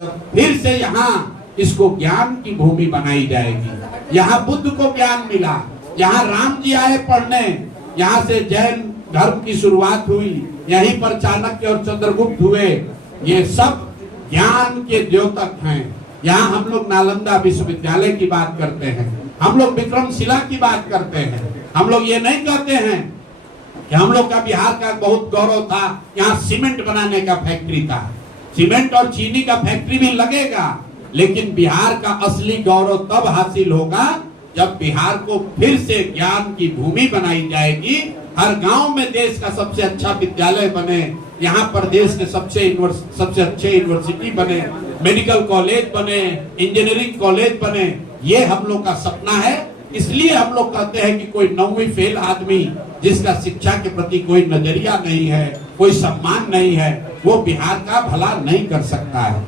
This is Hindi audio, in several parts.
फिर से यहाँ इसको ज्ञान की भूमि बनाई जाएगी। यहाँ बुद्ध को ज्ञान मिला, यहाँ राम जी आए पढ़ने, यहाँ से जैन धर्म की शुरुआत हुई, यहीं पर चाणक्य और चंद्रगुप्त हुए। ये सब ज्ञान के द्योतक हैं। यहाँ हम लोग नालंदा विश्वविद्यालय की बात करते हैं, हम लोग विक्रमशिला की बात करते हैं। हम लोग ये नहीं कहते हैं कि हम लोग का बिहार का बहुत गौरव था, यहाँ सीमेंट बनाने का फैक्ट्री था। सीमेंट और चीनी का फैक्ट्री भी लगेगा, लेकिन बिहार का असली गौरव तब हासिल होगा जब बिहार को फिर से ज्ञान की भूमि बनाई जाएगी। हर गांव में देश का सबसे अच्छा विद्यालय बने, यहाँ पर देश के सबसे अच्छे यूनिवर्सिटी बने, मेडिकल कॉलेज बने, इंजीनियरिंग कॉलेज बने। ये हम लोग का सपना है। इसलिए हम लोग कहते हैं कि कोई 9वीं फेल आदमी जिसका शिक्षा के प्रति कोई नजरिया नहीं है, कोई सम्मान नहीं है, वो बिहार का भला नहीं कर सकता है।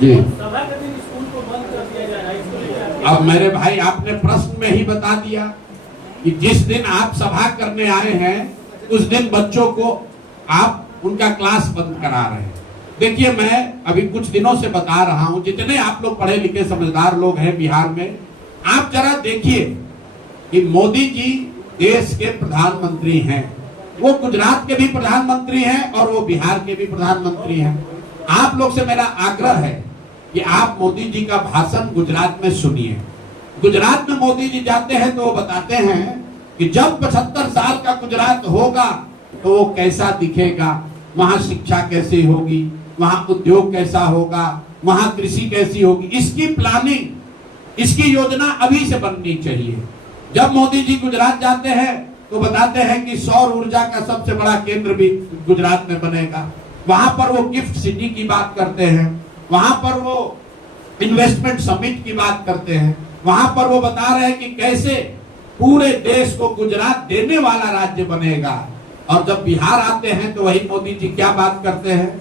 जी अब मेरे भाई आपने प्रश्न में ही बता दिया कि जिस दिन आप सभा करने आए हैं उस दिन बच्चों को आप उनका क्लास बंद करा रहे हैं। देखिए मैं अभी कुछ दिनों से बता रहा हूं, जितने आप लोग पढ़े लिखे समझदार लोग हैं बिहार में, आप जरा देखिए कि मोदी जी देश के प्रधानमंत्री हैं, वो गुजरात के भी प्रधानमंत्री हैं और वो बिहार के भी प्रधानमंत्री हैं। आप लोग से मेरा आग्रह है कि आप मोदी जी का भाषण गुजरात में सुनिए। गुजरात में मोदी जी जाते हैं तो वो बताते हैं कि जब 75 साल का गुजरात होगा तो वो कैसा दिखेगा, वहां शिक्षा कैसी होगी, वहां उद्योग कैसा होगा, वहां कृषि कैसी होगी। इसकी प्लानिंग, इसकी योजना अभी से बननी चाहिए। जब मोदी जी गुजरात जाते हैं तो बताते हैं कि सौर ऊर्जा का सबसे बड़ा केंद्र भी गुजरात में बनेगा। वहां पर वो गिफ्ट सिटी की बात करते हैं, वहां पर वो इन्वेस्टमेंट समिट की बात करते हैं, वहां पर वो बता रहे हैं कि कैसे पूरे देश को गुजरात देने वाला राज्य बनेगा। और जब बिहार आते हैं तो वही मोदी जी क्या बात करते हैं,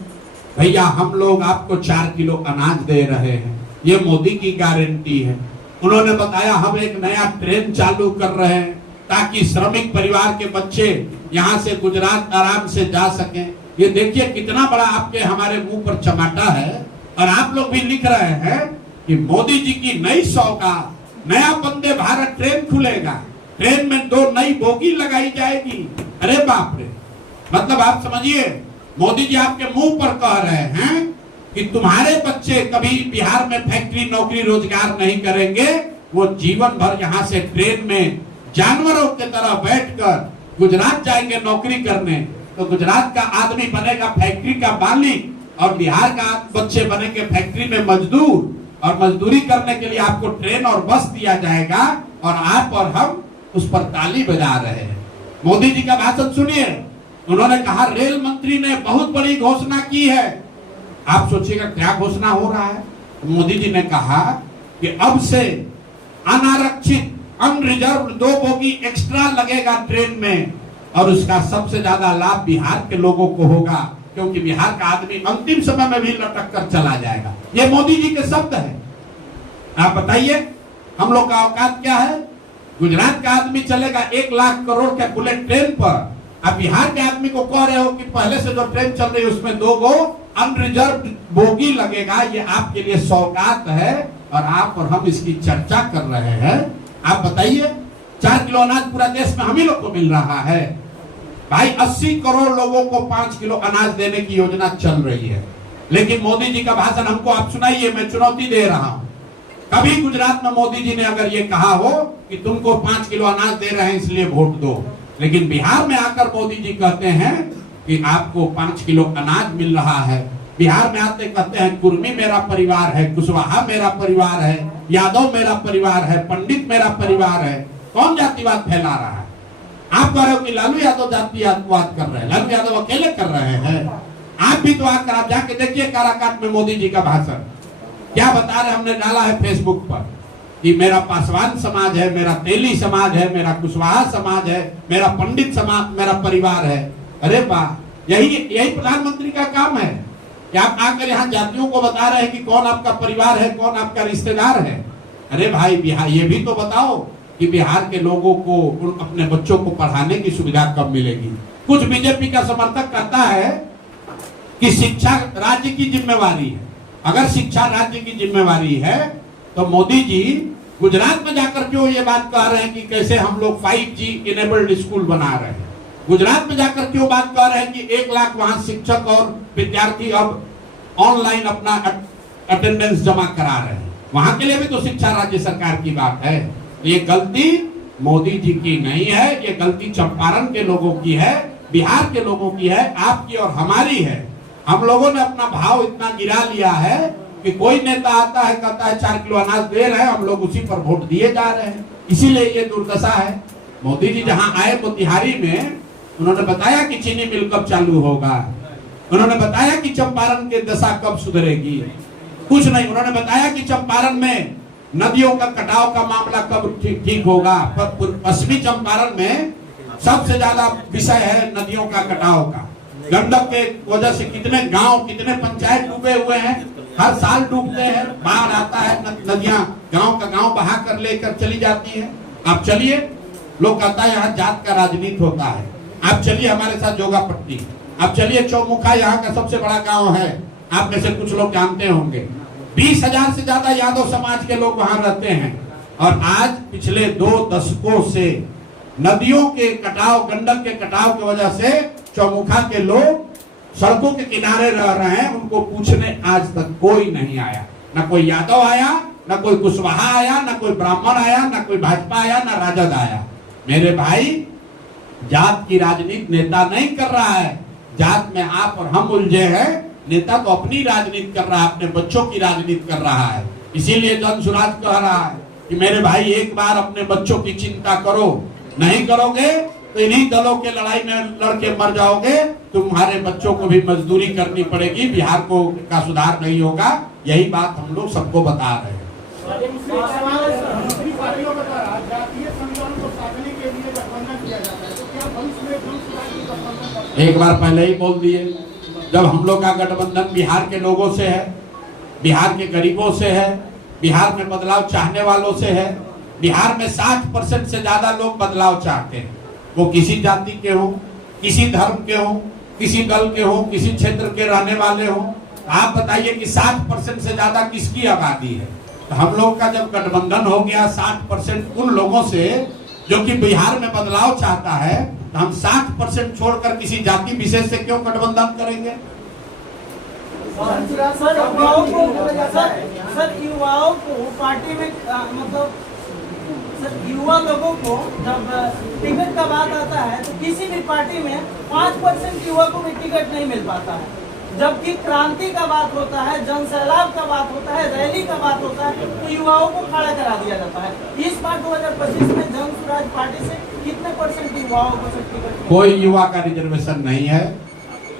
भैया हम लोग आपको 4 किलो अनाज दे रहे हैं, ये मोदी की गारंटी है। उन्होंने बताया हम एक नया ट्रेन चालू कर रहे हैं ताकि श्रमिक परिवार के बच्चे यहाँ से गुजरात आराम से जा सकें। ये देखिए कितना बड़ा आपके हमारे मुंह पर चमाटा है। और आप लोग भी लिख रहे हैं कि मोदी जी की नई सौगात, नया वंदे भारत ट्रेन खुलेगा, ट्रेन में 2 नई बोगी लगाई जाएगी। अरे बाप रे, मतलब आप समझिए मोदी जी आपके मुंह पर कह रहे हैं कि तुम्हारे बच्चे कभी बिहार में फैक्ट्री नौकरी रोजगार नहीं करेंगे, वो जीवन भर यहाँ से ट्रेन में जानवरों की तरह बैठकर गुजरात जाएंगे नौकरी करने। तो गुजरात का आदमी बनेगा फैक्ट्री का मालिक और बिहार का बच्चे बनेंगे फैक्ट्री में मजदूर, और मजदूरी करने के लिए आपको ट्रेन और बस दिया जाएगा और आप और हम उस पर ताली बजा रहे हैं। मोदी जी का भाषण सुनिए। उन्होंने कहा रेल मंत्री ने बहुत बड़ी घोषणा की है। आप सोचिएगा क्या घोषणा हो रहा है। मोदी जी ने कहा कि अब से अनारक्षित अनरिजर्व 2 बोगी एक्स्ट्रा लगेगा ट्रेन में, और उसका सबसे ज्यादा लाभ बिहार के लोगों को होगा, क्योंकि बिहार का आदमी अंतिम समय में भी लटक कर चला जाएगा। ये मोदी जी के शब्द हैं। आप बताइए हम लोग का औकात क्या है। गुजरात का आदमी चलेगा 1 लाख करोड़ के बुलेट ट्रेन पर, आप बिहार के आदमी को कह रहे हो कि पहले से जो ट्रेन चल रही है उसमें 2 गो अनरिजर्व बोगी लगेगा। ये आपके लिए सौगात है और आप और हम इसकी चर्चा कर रहे हैं। आप बताइए 4 किलो अनाज पूरा देश में हम ही लोग को मिल रहा है। भाई 80 करोड़ लोगों को 5 किलो अनाज देने की योजना चल रही है, लेकिन मोदी जी का भाषण हमको आप सुनाइए। मैं चुनौती दे रहा हूं, कभी गुजरात में मोदी जी ने अगर ये कहा हो कि तुमको 5 किलो अनाज दे रहे हैं इसलिए वोट दो, लेकिन बिहार में आकर मोदी जी कहते हैं कि आपको 5 किलो अनाज मिल रहा है। बिहार में आते कहते हैं कुर्मी मेरा परिवार है, कुशवाहा मेरा परिवार है, यादव मेरा परिवार है, पंडित मेरा परिवार है। कौन जातिवाद फैला रहा है। आप कह रहे हो कि लालू यादव जातिवाद कर रहे हैं, लालू यादव अकेले कर रहे हैं। आप भी तो आकर आप जाके देखिए काराकाट में मोदी जी का भाषण क्या बता रहे। हमने डाला है फेसबुक पर कि मेरा पासवान समाज है, मेरा तेली समाज है, मेरा कुशवाहा समाज है, मेरा पंडित समाज मेरा परिवार है। अरे वाह, यही प्रधानमंत्री का काम है कि आप आकर यहाँ जातियों को बता रहे हैं कि कौन आपका परिवार है, कौन आपका रिश्तेदार है। अरे भाई बिहार ये भी तो बताओ कि बिहार के लोगों को अपने बच्चों को पढ़ाने की सुविधा कब मिलेगी। कुछ बीजेपी का समर्थक कहता है कि शिक्षा राज्य की जिम्मेवारी है। अगर शिक्षा राज्य की जिम्मेवारी है तो मोदी जी गुजरात में जाकर क्यों ये बात कह रहे हैं कि कैसे हम लोग 5G इनेबल्ड स्कूल बना रहे हैं। गुजरात में जाकर क्यों बात कर रहे हैं कि 1 लाख वहां शिक्षक और विद्यार्थी अब ऑनलाइन अपना अटेंडेंस जमा करा रहे हैं। वहां के लिए भी तो शिक्षा राज्य सरकार की बात है। ये गलती मोदी जी की नहीं है, ये गलती चंपारण के लोगों की है, बिहार के लोगों की है, आपकी और हमारी है। हम लोगों ने अपना भाव इतना गिरा लिया है कि कोई नेता आता है कहता है 4 किलो अनाज दे रहे हैं, हम लोग उसी पर वोट दिए जा रहे हैं। इसीलिए ये दुर्दशा है। मोदी जी जहां आए मोतिहारी में, उन्होंने बताया कि चीनी मिल कब चालू होगा, उन्होंने बताया कि चंपारण की दशा कब सुधरेगी, कुछ नहीं। उन्होंने बताया कि चंपारण में नदियों का कटाव का मामला कब ठीक होगा। पश्चिमी चंपारण में सबसे ज्यादा विषय है नदियों का कटाव का। गंडक के वजह से कितने गांव, कितने पंचायत डूबे हुए हैं, हर साल डूबते हैं। बाढ़ आता है, नदियां गांव का गांव बहा कर लेकर चली जाती है। आप चलिए, लोग कहता है यहाँ जात का राजनीति होता है। आप चलिए हमारे साथ जोगापट्टी, आप चलिए चौमुखा, यहाँ का सबसे बड़ा गांव है, आप में से कुछ लोग जानते होंगे। 20,000 से ज्यादा यादव समाज के लोग वहां रहते हैं। और आज पिछले 2 दशकों से नदियों के कटाव, गंडक के कटाव की वजह से चौमुखा के लोग सड़कों के किनारे रह रहे हैं। उनको पूछने आज तक कोई नहीं आया, ना कोई यादव आया, ना कोई कुशवाहा आया, ना कोई ब्राह्मण आया, ना कोई भाजपा आया, ना राजद आया। मेरे भाई, जात की राजनीति नेता नहीं कर रहा है। जात में आप और हम उलझे हैं। नेता तो अपनी राजनीति कर रहा है, अपने बच्चों की राजनीति कर रहा है। इसीलिए जन सुराज कह रहा है कि मेरे भाई एक बार अपने बच्चों की चिंता करो, नहीं करोगे तो इन्हीं दलों के लड़ाई में लड़के मर जाओगे। तुम्हारे बच्चों को भी मजदूरी करनी पड़ेगी, बिहार को का सुधार नहीं होगा। यही बात हम लोग सबको बता रहे हैं। एक बार पहले ही बोल दिए, जब हम लोग का गठबंधन बिहार के लोगों से है, बिहार के गरीबों से है, बिहार में बदलाव चाहने वालों से है। बिहार में 60% से ज्यादा लोग बदलाव चाहते हैं, वो किसी जाति के हो, किसी धर्म के हो, किसी दल के हो, किसी क्षेत्र के रहने वाले हो। आप बताइए कि 60% से ज्यादा किसकी आबादी है। तो हम लोग का जब गठबंधन हो गया 60% उन लोगों से जो कि बिहार में बदलाव चाहता है, तो हम 60% छोड़कर किसी जाति विशेष से क्यों गठबंधन करेंगे। सर युवाओं को पार्टी में मतलब सर युवा लोगों को जब टिकट का बात आता है तो किसी भी पार्टी में 5% युवा को भी टिकट नहीं मिल पाता है। जबकि क्रांति का बात होता है, जन सैलाब का बात होता है, रैली का बात होता है, तो युवाओं को खड़ा करा दिया जाता है। इस बार 2025 में जन स्वराज पार्टी से कितने % युवाओं को टिकट? कोई युवा का रिजर्वेशन नहीं है।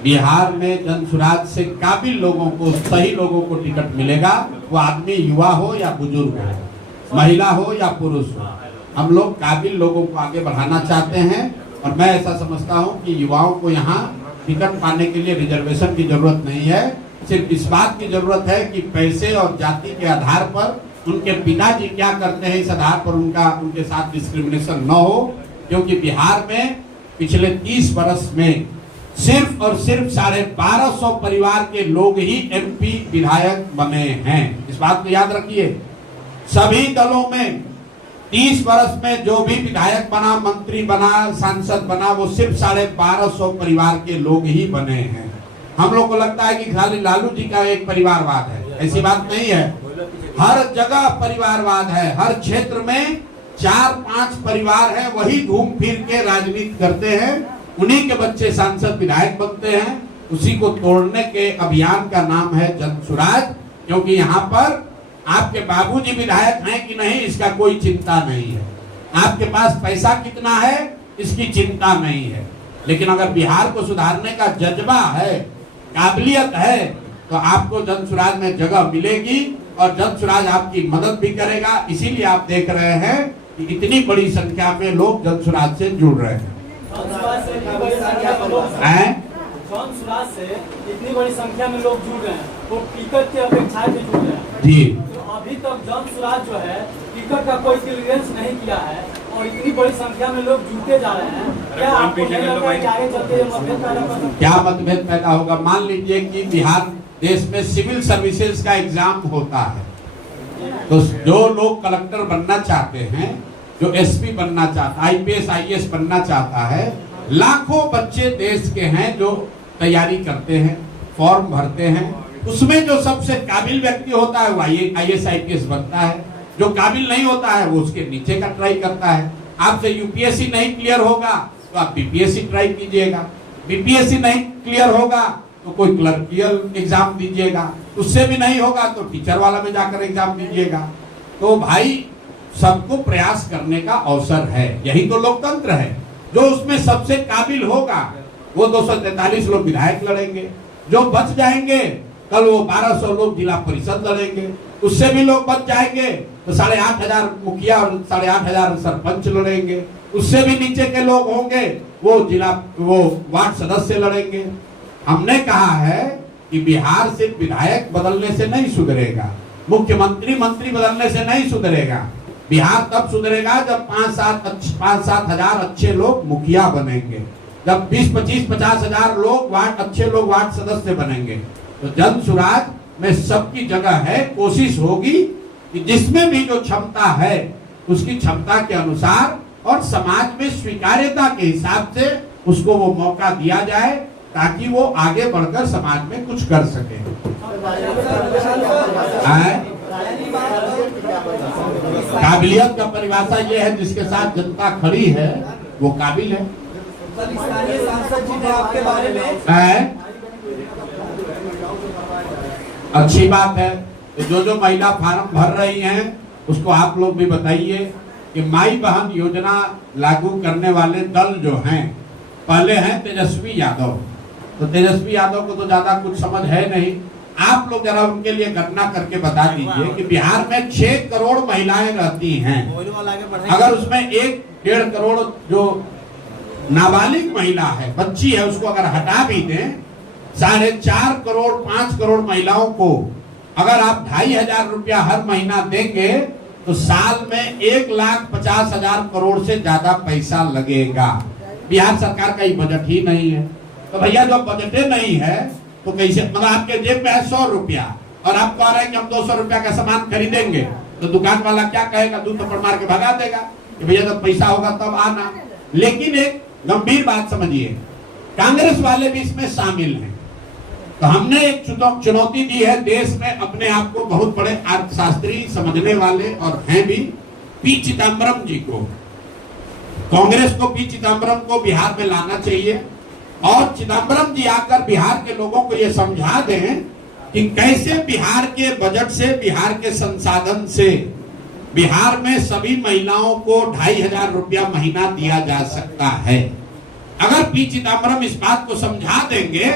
बिहार में जन स्वराज से काबिल लोगों को, सही लोगों को टिकट मिलेगा। वो आदमी युवा हो या बुजुर्ग हो, महिला हो या पुरुष हो। हम लोग काबिल लोगों को आगे बढ़ाना चाहते हैं। और मैं ऐसा समझता हूँ कि युवाओं को यहाँ टिकट पाने के लिए रिजर्वेशन की जरूरत नहीं है। सिर्फ इस बात की जरूरत है कि पैसे और जाति के आधार पर उनके पिताजी क्या करते हैं, इस आधार पर उनके साथ डिस्क्रिमिनेशन न हो। क्योंकि बिहार में पिछले 30 वर्ष में सिर्फ और सिर्फ 1250 परिवार के लोग ही MP विधायक बने हैं। इस बात को याद रखिए। सभी दलों में 30 वर्ष में जो भी विधायक बना, मंत्री बना, सांसद बना, वो सिर्फ 1250 परिवार के लोग ही बने हैं। हम लोग को लगता है कि खाली लालू जी का एक परिवारवाद है, ऐसी बात नहीं है। हर जगह परिवारवाद है। हर क्षेत्र में 4-5 परिवार है, वही घूम फिर के राजनीति करते हैं। उन्हीं के बच्चे सांसद विधायक बनते हैं। उसी को तोड़ने के अभियान का नाम है जन स्वराज। क्योंकि यहाँ पर आपके बाबूजी विधायक हैं कि नहीं, इसका कोई चिंता नहीं है। आपके पास पैसा कितना है, इसकी चिंता नहीं है। लेकिन अगर बिहार को सुधारने का जज्बा है, काबिलियत है, तो आपको जन स्वराज में जगह मिलेगी और जन स्वराज आपकी मदद भी करेगा। इसीलिए आप देख रहे हैं कि इतनी बड़ी संख्या में लोग जन स्वराज से जुड़ रहे हैं। जन स्वराज से इतनी बड़ी संख्या में लोग जुड़ रहे हैं, वो टिकट की अपेक्षा भी जुड़ रहे हैं। जी, अभी तक जन स्वराज जो है टिकट का कोई क्लियरेंस नहीं किया है और इतनी बड़ी संख्या में लोग जुटे जा रहे हैं, क्या आपको नहीं लगता है कि आगे चलते ये मतभेद पैदा कर सकते हैं? क्या मतभेद पैदा होगा? मान लीजिए कि बिहार देश में सिविल सर्विसेज का एग्जाम होता है, तो जो लोग कलेक्टर बनना चाहते हैं, जो एसपी बनना चाहता, आईपीएस आईएएस बनना चाहता है, लाखों बच्चे देश के हैं जो तैयारी करते हैं, फॉर्म भरते हैं। उसमें जो सबसे काबिल व्यक्ति होता है वो आईएएस आईपीएस बनता है, जो काबिल नहीं होता है वो उसके नीचे का ट्राई करता है। आपसे यूपीएससी नहीं क्लियर होगा तो आप बीपीएससी ट्राई कीजिएगा, बीपीएससी नहीं क्लियर होगा तो कोई क्लर्कियल एग्जाम दीजिएगा, उससे भी नहीं होगा तो टीचर वाला में जाकर एग्जाम दीजिएगा। तो भाई सबको प्रयास करने का अवसर है, यही तो लोकतंत्र है। जो उसमें सबसे काबिल होगा वो 243 लोग विधायक लड़ेंगे, जो बच जाएंगे कल वो 1200 लोग जिला परिषद लड़ेंगे, उससे भी लोग बच जाएंगे तो 8500 मुखिया और 8500 सरपंच लड़ेंगे, उससे भी नीचे के लोग होंगे वो वार्ड सदस्य लड़ेंगे। हमने कहा है कि बिहार सिर्फ विधायक बदलने से नहीं सुधरेगा, मुख्यमंत्री मंत्री बदलने से नहीं सुधरेगा। बिहार तब सुधरेगा जब 5-7 हजार अच्छे लोग मुखिया बनेंगे, जब 20-25-50 हजार लोग अच्छे लोग वार्ड सदस्य बनेंगे। तो जन सुराज में सबकी जगह है। कोशिश होगी कि जिसमें भी जो क्षमता है उसकी क्षमता के अनुसार और समाज में स्वीकार्यता के हिसाब से उसको वो मौका दिया जाए ताकि वो आगे बढ़कर समाज में कुछ कर सके। काबिलियत का परिभाषा ये है जिसके साथ जनता खड़ी है वो काबिल है। स्थानीय सांसद जी ने आपके बारे में अच्छी बात है। तो जो महिला फार्म भर रही हैं उसको आप लोग भी बताइए कि माई बहन योजना लागू करने वाले दल जो हैं, पहले हैं तेजस्वी यादव। तो तेजस्वी यादव को तो ज्यादा कुछ समझ है नहीं, आप लोग जरा उनके लिए गणना करके बता दीजिए कि बिहार में 6 करोड़ महिलाएं रहती हैं। अगर उसमें 1-1.5 करोड़ जो नाबालिग महिला है, बच्ची है, उसको अगर हटा भी दें, 4.5 करोड़ 5 करोड़ महिलाओं को अगर आप 2,500 रुपया हर महीना देंगे तो साल में 1,50,000 करोड़ से ज्यादा पैसा लगेगा। बिहार सरकार का ये बजट ही नहीं है। तो भैया जब बजट नहीं है तो कैसे, मतलब आपके जेब में है 100 रुपया और आप कह रहे हैं कि हम 200 रुपया का सामान खरीदेंगे, तो दुकान वाला क्या कहेगा? 2 थप्पड़ मार के भगा देगा कि भैया जब पैसा होगा तब आना। लेकिन एक गंभीर बात समझिए, कांग्रेस वाले भी इसमें शामिल हैं। तो हमने एक चुनौती दी है देश में अपने आप को बहुत बड़े अर्थशास्त्री समझने वाले और हैं भी, पी चिदम्बरम जी को, कांग्रेस को पी चिदम्बरम को बिहार में लाना चाहिए और चिदम्बरम जी आकर बिहार के लोगों को ये समझा दें कि कैसे बिहार के बजट से, बिहार के संसाधन से बिहार में सभी महिलाओं को 2,500 रुपया महीना दिया जा सकता है। अगर पी चिदम्बरम इस बात को समझा देंगे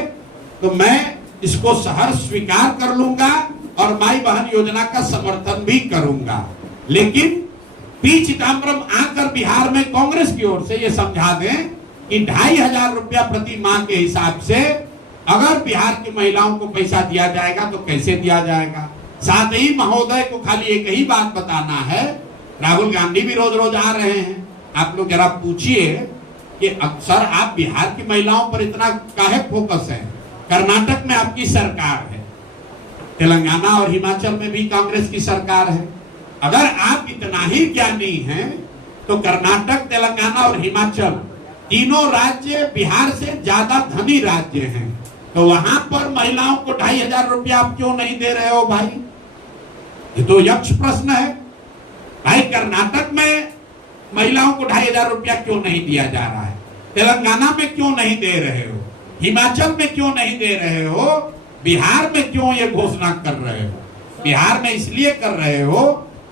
तो मैं इसको सहर्ष स्वीकार कर लूंगा और माई बहन योजना का समर्थन भी करूंगा। लेकिन पी चिदम्बरम आकर बिहार में कांग्रेस की ओर से ये समझा दें कि 2,500 रुपया प्रति माह के हिसाब से अगर बिहार की महिलाओं को पैसा दिया जाएगा तो कैसे दिया जाएगा। साथ ही महोदय को खाली एक ही बात बताना है, राहुल गांधी भी रोज रोज आ रहे हैं, आप लोग जरा पूछिए कि अक्सर आप बिहार की महिलाओं पर इतना काहे फोकस है? कर्नाटक में आपकी सरकार है, तेलंगाना और हिमाचल में भी कांग्रेस की सरकार है। अगर आप इतना ही ज्ञानी हैं तो कर्नाटक, तेलंगाना और हिमाचल तीनों राज्य बिहार से ज्यादा धनी राज्य हैं, तो वहां पर महिलाओं को 2,500 रुपया आप क्यों नहीं दे रहे हो भाई? ये तो यक्ष प्रश्न है भाई। कर्नाटक में महिलाओं को 2,500 रुपया क्यों नहीं दिया जा रहा है? तेलंगाना में क्यों नहीं दे रहे हो? हिमाचल में क्यों नहीं दे रहे हो? बिहार में क्यों ये घोषणा कर रहे हो? बिहार में इसलिए कर रहे हो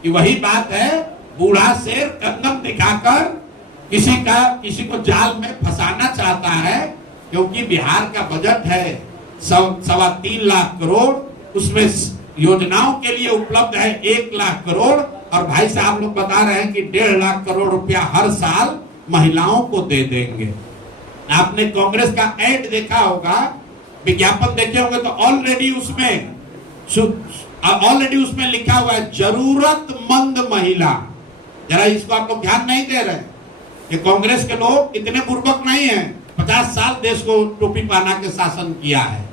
कि वही बात है, बूढ़ा शेर कंगन दिखाकर किसी को जाल में फंसाना चाहता है, क्योंकि बिहार का बजट है 3.25 लाख करोड़, उसमें योजनाओं के लिए उपलब्ध है 1 लाख करोड़ और भाई साहब लोग बता रहे हैं कि 1.5 लाख करोड़ रुपया हर साल महिलाओं को दे देंगे। आपने कांग्रेस का ऐड देखा होगा, विज्ञापन देखे होंगे तो ऑलरेडी उसमें लिखा हुआ है जरूरतमंद महिला। जरा इसको आप लोग ध्यान नहीं दे रहे कि कांग्रेस के लोग इतने बुर्बक नहीं हैं। 50 साल देश को टोपी पहना के शासन किया है।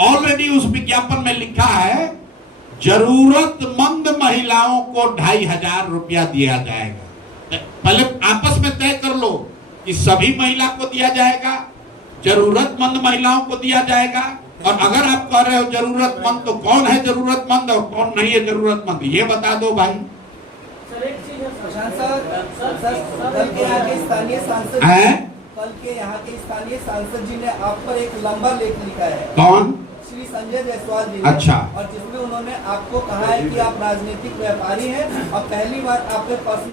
ऑलरेडी उस विज्ञापन में लिखा है जरूरतमंद महिलाओं को 2500 रुपया दिया जाएगा। पहले आपस में तय कर लो कि सभी महिला को दिया जाएगा, जरूरतमंद महिलाओं को दिया जाएगा। और अगर आप कह रहे हो जरूरतमंद, तो कौन है जरूरतमंद और कौन नहीं है जरूरतमंद, ये बता दो भाई। सर एक चीज है कल के यहाँ के स्थानीय सांसद हैं? कल के यहाँ के स्थानीय सांसद जी ने आप पर एक लंबा लेख लिखा है। कौन? श्री संजय जायसवाल जी ने। अच्छा। और जिसमें उन्होंने आपको कहा है कि आप राजनीतिक व्यापारी हैं और पहली बार आपने पर्सनल